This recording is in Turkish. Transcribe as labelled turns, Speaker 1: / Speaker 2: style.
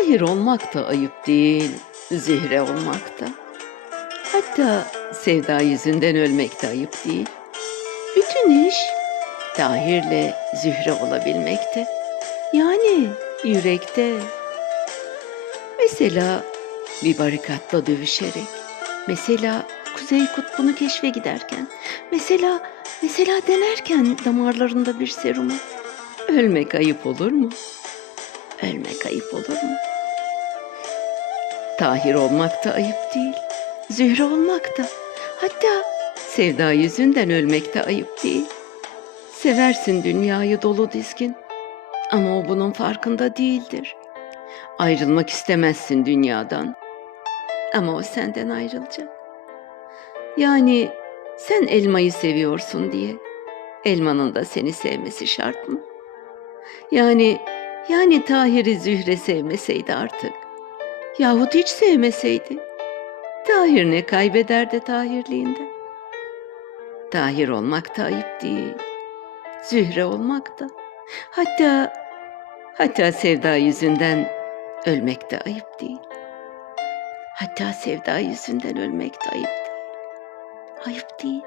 Speaker 1: Tahir olmak da ayıp değil, Zühre olmak da. Hatta sevda yüzünden ölmek de ayıp değil. Bütün iş Tahir'le Zühre olabilmekte. Yani yürekte. Mesela bir barikatla dövüşerek. Mesela Kuzey Kutbu'nu keşfe giderken. Mesela, mesela denerken damarlarında bir serumu. Ölmek ayıp olur mu? Ölmek ayıp olur mu? Tahir olmak da ayıp değil. Zühre olmak da. Hatta sevda yüzünden ölmek de ayıp değil. Seversin dünyayı dolu dizgin. Ama o bunun farkında değildir. Ayrılmak istemezsin dünyadan. Ama o senden ayrılacak. Yani sen elmayı seviyorsun diye elmanın da seni sevmesi şart mı? Yani yani Tahir'i Zühre sevmeseydi artık. Yahut hiç sevmeseydi. Tahir ne kaybederdi Tahirliğinden? Tahir olmak da ayıp değil. Zühre olmak da. Hatta hatta sevda yüzünden ölmek de ayıp değil. Hatta sevda yüzünden ölmek de ayıp değil. Ayıp değil.